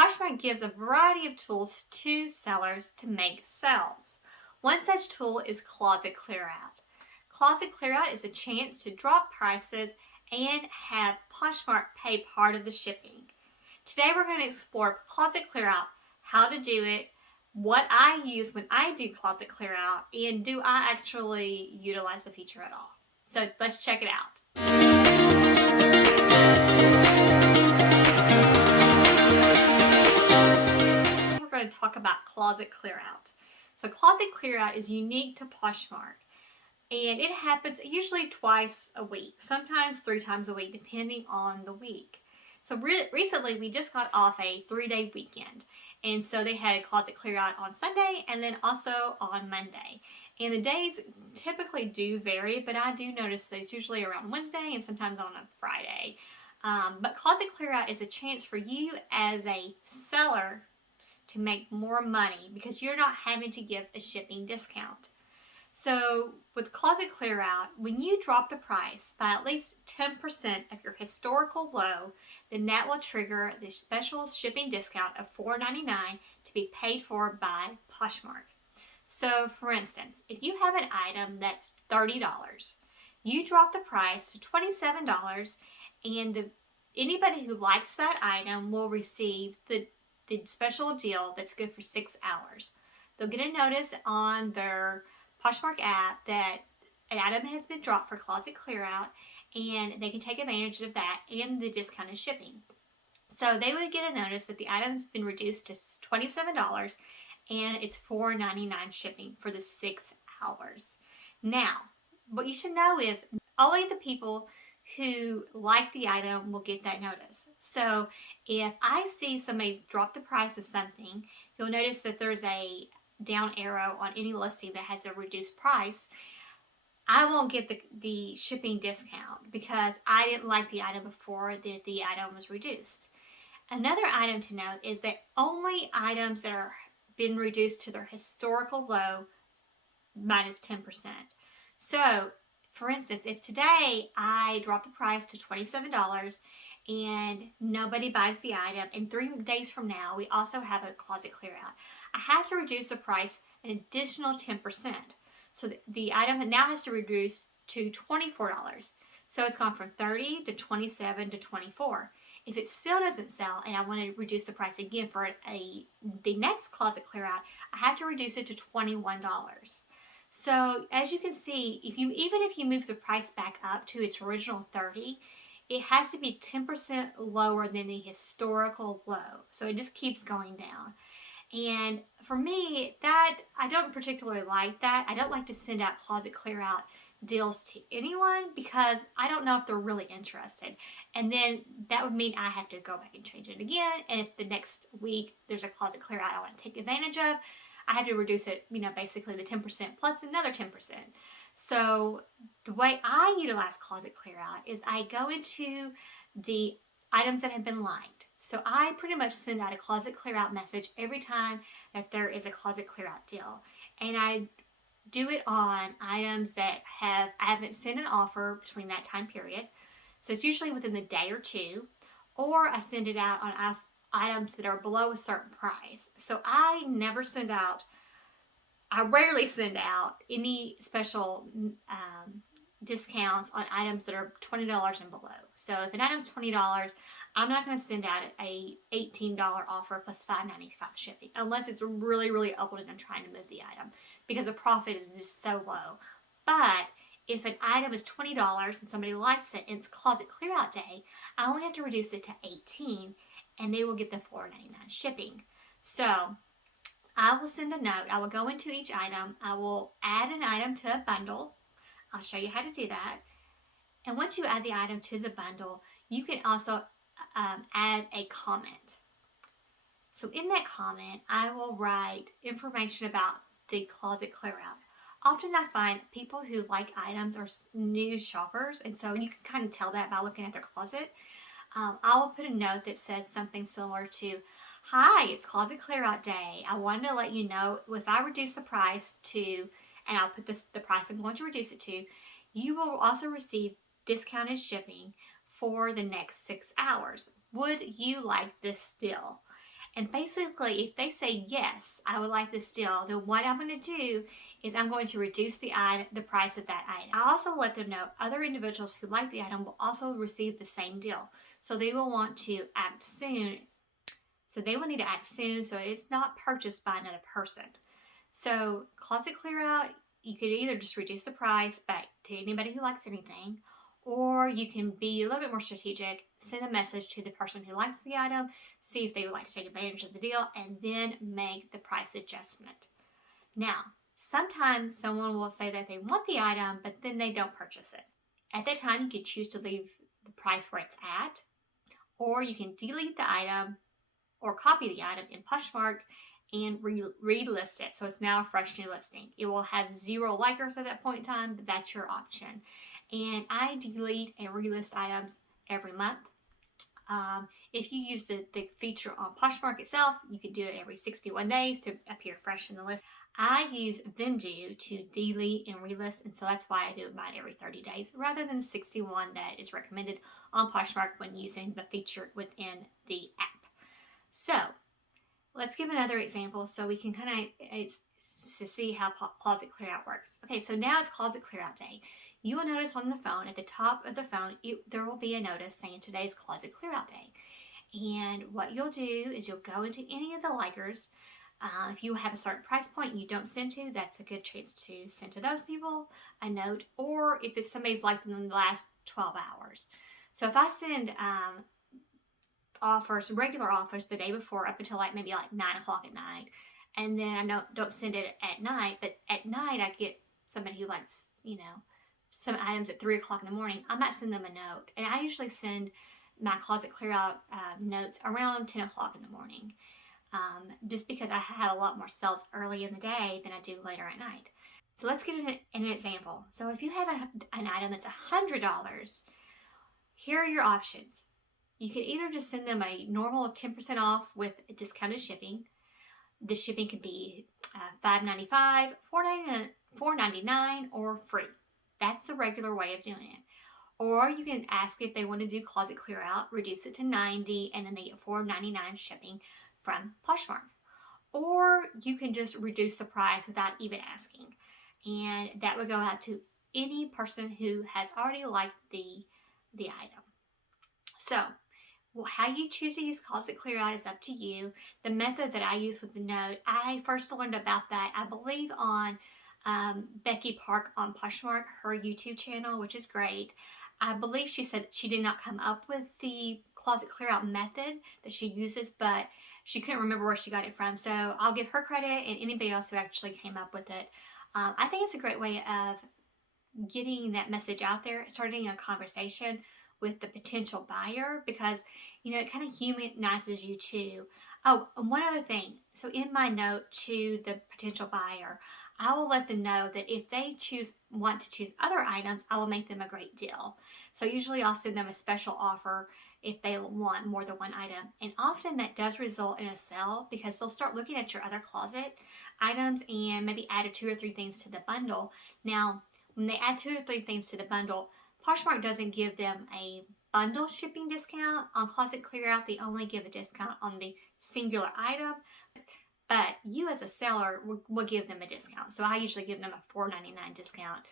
Poshmark gives a variety of tools to sellers to make sales. One such tool is Closet Clearout. Closet Clearout is a chance to drop prices and have Poshmark pay part of the shipping. Today we're going to explore Closet Clearout, how to do it, what I use when I do Closet Clearout, and do I actually utilize the feature at all. So let's check it out. We're going to talk about Closet Clearout. So Closet Clearout is unique to Poshmark, and it happens usually twice a week, sometimes 3 times a week, depending on the week. So recently we just got off a 3-day weekend, and so they had a Closet Clearout on Sunday and then also on Monday. And the days typically do vary, but I do notice that it's usually around Wednesday and sometimes on a Friday. But Closet Clearout is a chance for you as a seller to make more money because you're not having to give a shipping discount. So with Closet Clearout, when you drop the price by at least 10% of your historical low, then that will trigger the special shipping discount of $4.99 to be paid for by Poshmark. So for instance, if you have an item that's $30, you drop the price to $27, and anybody who likes that item will receive the special deal that's good for 6 hours. They'll get a notice on their Poshmark app that an item has been dropped for Closet Clearout, and they can take advantage of that and the discounted shipping. So they would get a notice that the item's been reduced to $27 and it's $4.99 shipping for the 6 hours. Now, what you should know is only the people who like the item will get that notice. So if I see somebody drop the price of something, you'll notice that there's a down arrow on any listing that has a reduced price. I won't get the shipping discount because I didn't like the item before the item was reduced. Another item to note is that only items that are been reduced to their historical low minus 10%. So for instance, if today I drop the price to $27 and nobody buys the item, and 3 days from now we also have a Closet Clearout, I have to reduce the price an additional 10%. So the item now has to reduce to $24. So it's gone from 30 to 27 to 24. If it still doesn't sell and I want to reduce the price again for the next Closet Clearout, I have to reduce it to $21. So as you can see, even if you move the price back up to its original 30, it has to be 10% lower than the historical low. So it just keeps going down. And for me, that I don't particularly like that. I don't like to send out Closet Clearout deals to anyone because I don't know if they're really interested. And then that would mean I have to go back and change it again. And if the next week there's a Closet Clearout I want to take advantage of, I have to reduce it, basically the 10% plus another 10%. So the way I utilize Closet Clearout is I go into the items that have been liked. So I pretty much send out a Closet Clearout message every time that there is a Closet Clearout deal. And I do it on items that I haven't sent an offer between that time period. So it's usually within the day or two. Or I send it out on items that are below a certain price. So I rarely send out any special discounts on items that are $20 and below. So if an item's $20, I'm not going to send out a $18 offer plus $5.95 shipping unless it's really, really old and I'm trying to move the item because the profit is just so low. But if an item is $20 and somebody likes it and it's Closet Clearout Day, I only have to reduce it to $18 and they will get the $4.99 shipping. So I will send a note. I will go into each item. I will add an item to a bundle. I'll show you how to do that. And once you add the item to the bundle, you can also add a comment. So in that comment, I will write information about the Closet Clearout. Often I find people who like items are new shoppers, and so you can kind of tell that by looking at their closet. I will put a note that says something similar to, "Hi, it's Closet Clearout Day. I wanted to let you know if I reduce the price to," and I'll put the price I'm going to reduce it to, "you will also receive discounted shipping for the next 6 hours. Would you like this deal?" And basically, if they say, yes, I would like this deal, then what I'm going to do is I'm going to reduce the price of that item. I also let them know other individuals who like the item will also receive the same deal. So they will want to act soon. So they will need to act soon so it's not purchased by another person. So closet clear out, you could either just reduce the price back to anybody who likes anything, or you can be a little bit more strategic, send a message to the person who likes the item, see if they would like to take advantage of the deal, and then make the price adjustment. Now, sometimes someone will say that they want the item, but then they don't purchase it. At that time, you can choose to leave the price where it's at, or you can delete the item or copy the item in Poshmark and relist it. So it's now a fresh new listing. It will have 0 likers at that point in time, but that's your option. And I delete and relist items every month. If you use the feature on Poshmark itself, you can do it every 61 days to appear fresh in the list. I use Vendu to delete and relist, and so that's why I do mine every 30 days rather than 61 that is recommended on Poshmark when using the feature within the app. So let's give another example so we can kind of to see how closet clear out works. Okay, so now it's closet clear out day. You will notice on the phone, at the top of the phone, there will be a notice saying today's closet clear out day. And what you'll do is you'll go into any of the likers. If you have a certain price point you don't send to, that's a good chance to send to those people a note, or if it's somebody's liked them in the last 12 hours. So if I send offers, regular offers the day before up until maybe 9 o'clock at night, and then I don't send it at night, but at night I get somebody who likes, some items at 3 o'clock in the morning, I might send them a note. And I usually send my closet clear out notes around 10 o'clock in the morning, just because I had a lot more sales early in the day than I do later at night. So let's get an example. So if you have an item that's $100, here are your options. You can either just send them a normal 10% off with discounted shipping. The shipping could be $5.95, $4.99, or free. That's the regular way of doing it. Or you can ask if they want to do closet clear out, reduce it to $90, and then they get $4.99 shipping from Poshmark. Or you can just reduce the price without even asking. And that would go out to any person who has already liked the item. So, how you choose to use closet clear out is up to you. The method that I use with the note, I first learned about that, I believe, on Becky Park on Poshmark, her YouTube channel, which is great. I believe she said she did not come up with the closet clear out method that she uses, but she couldn't remember where she got it from. So I'll give her credit and anybody else who actually came up with it. I think it's a great way of getting that message out there, starting a conversation with the potential buyer, because it kind of humanizes you too. Oh, and one other thing. So in my note to the potential buyer, I will let them know that if they want to choose other items, I will make them a great deal. So usually I'll send them a special offer if they want more than one item. And often that does result in a sale because they'll start looking at your other closet items and maybe add 2 or 3 things to the bundle. Now, when they add 2 or 3 things to the bundle, Poshmark doesn't give them a bundle shipping discount. On Closet Clear Out, they only give a discount on the singular item. But you as a seller will give them a discount. So I usually give them a $4.99 discount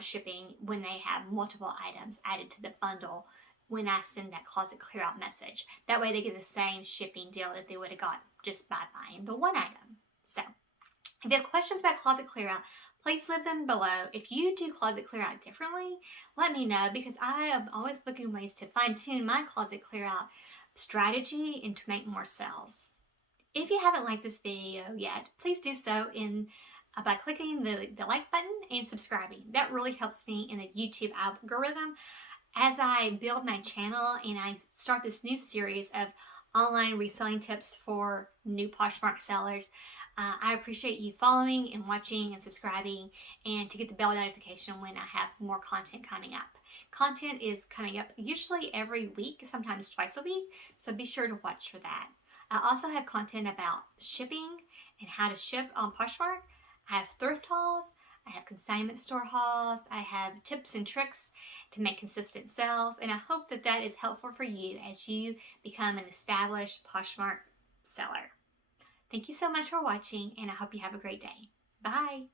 shipping when they have multiple items added to the bundle when I send that closet clear out message. That way they get the same shipping deal that they would have got just by buying the one item. So if you have questions about closet clear out, please leave them below. If you do closet clear out differently, let me know, because I am always looking ways to fine tune my closet clear out strategy and to make more sales. If you haven't liked this video yet, please do so by clicking the like button and subscribing. That really helps me in the YouTube algorithm as I build my channel and I start this new series of online reselling tips for new Poshmark sellers. I appreciate you following and watching and subscribing, and to get the bell notification when I have more content coming up. Content is coming up usually every week, sometimes twice a week, so be sure to watch for that. I also have content about shipping and how to ship on Poshmark. I have thrift hauls, I have consignment store hauls, I have tips and tricks to make consistent sales, and I hope that is helpful for you as you become an established Poshmark bestseller. Thank you so much for watching, and I hope you have a great day. Bye.